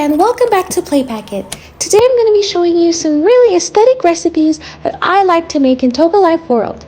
and welcome back to Play Packet. Today I'm going to be showing you some really aesthetic recipes that I like to make in Toca Life World.